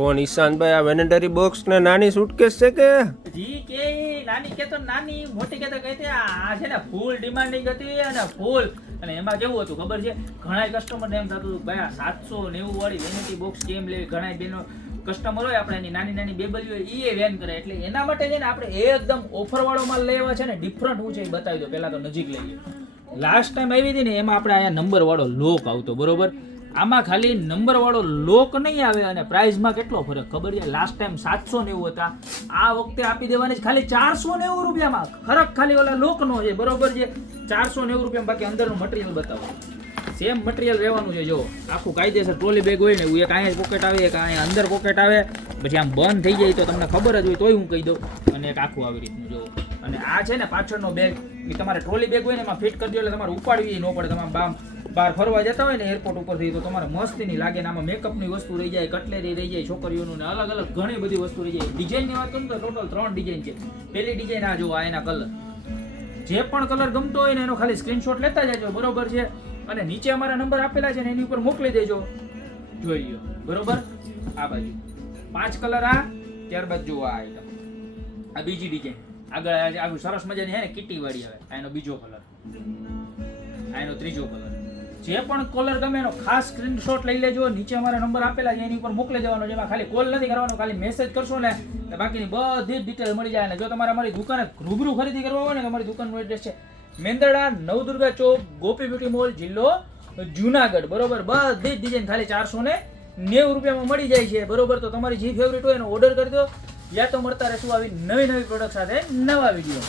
ઓ નિશાંતભાઈ, આ વેનેટરી બોક્સ ને નાની સુટકેસ છે કે જી કે નાની કે તો નાની, મોટી કે તો કહેતી આ છે ને ફૂલ ડિમાન્ડિંગ હતી અને ફૂલ. અને એમાં કેવું હતું ખબર છે, ઘણા કસ્ટમરને એમ થતું હતું ભાઈ આ 790 વાળી વેનિટી બોક્સ કેમ લેવી. ઘણા બેનો કસ્ટમર હોય આપણે એની નાની નાની બેબલીઓ એ વેન કરે, એટલે એના માટે છે ને આપણે એકદમ ઓફર વાળો માલ લેવા છે ને ડિફરન્ટ હું છે એ બતાવી દો. પહેલા તો નજીક લઈએ. લાસ્ટ ટાઈમ આવી હતી ને એમાં આપણે અહીંયા નંબર વાળો લોક આવતો, બરોબર. આમાં ખાલી નંબર વાળો લોક નહીં આવે અને પ્રાઇસમાં કેટલો ફરક ખબર છે. લાસ્ટ ટાઈમ 790 હતા, આ વખતે આપી દેવાની ખાલી 490 રૂપિયામાં. ફરક ખાલી ઓલા લોકનો છે, બરોબર છે. 490 રૂપિયામાં. બાકી અંદરનું મટીરિયલ બતાવો, સેમ મટીરિયલ રહેવાનું છે. જો આખું કાયદેસર ટ્રોલી બેગ હોય ને એવું, એક અહીંયા પોકેટ આવે, એક અહીંયા અંદર પોકેટ આવે, પછી આમ બંધ થઈ જાય તો તમને ખબર જ હોય તોય હું કહી દઉં. અને એક આખું આવી રીતનું જો. અને આ છે ને પાછળનો બેગ, એ તમારે ટ્રોલી બેગ હોય ને એમાં ફિટ કરી દો એટલે તમારે ઉપાડવી ન પડે. તમારે બહાર ફરવા જતા હોય ને એરપોર્ટ ઉપરથી તો તમારે મસ્તીની લાગે ને આમાં મેકઅપની વસ્તુ રહી જાય, કટલેરી રહી જાય છોકરીઓનું ને અલગ અલગ ઘણી બધી વસ્તુ રહી જાય. ડિઝાઇનની વાત કરું તો ટોટલ 3 ડિઝાઇન છે. પહેલી ડિઝાઇન આ જો, આ એના કલર, જે પણ કલર ગમતો હોય ને એનો ખાલી સ્ક્રીનશોટ લેતા જજો, બરોબર છે. અને નીચે અમારા નંબર આપેલા છે ને એની ઉપર મોકલી દેજો, જોઈ લો, બરોબર. આ બાજુ 5 કલર આ, ત્યારબાદ જો આ આઈટમ, આ બીજી ડિઝાઇન આગળ સરસ મજાની છે ને કીટી વાળી આવે. આ એનો બીજો કલર, આ એનો ત્રીજો કલર. જે પણ કલર ગમે એનો ખાસ સ્ક્રીનશોટ લઈ લેજો, નીચે અમારા નંબર આપેલા છે એની ઉપર મોકલી દેવાનો. જેમાં ખાલી કોલ નથી કરવાનો, ખાલી મેસેજ કરશો ને તો બાકીની બધી જ ડિટેલ મળી જાય. અને જો તમારે અમારી દુકાને રૂબરૂ ખરીદી કરવા હોય ને તો અમારી દુકાનનું એડ્રેસ છે મેંદરડા, નવદુર્ગા ચોક, ગોપી બ્યુટી મોલ, જિલ્લો જુનાગઢ, બરોબર. બધી જ ડિઝાઇન ખાલી 490 રૂપિયામાં મળી જાય છે, બરોબર. તો તમારી જે ફેવરિટ હોય એનો ઓર્ડર કરી દો. યા તો મળતા રહેશું આવી નવી નવી પ્રોડક્ટ સાથે નવા વિડીયો.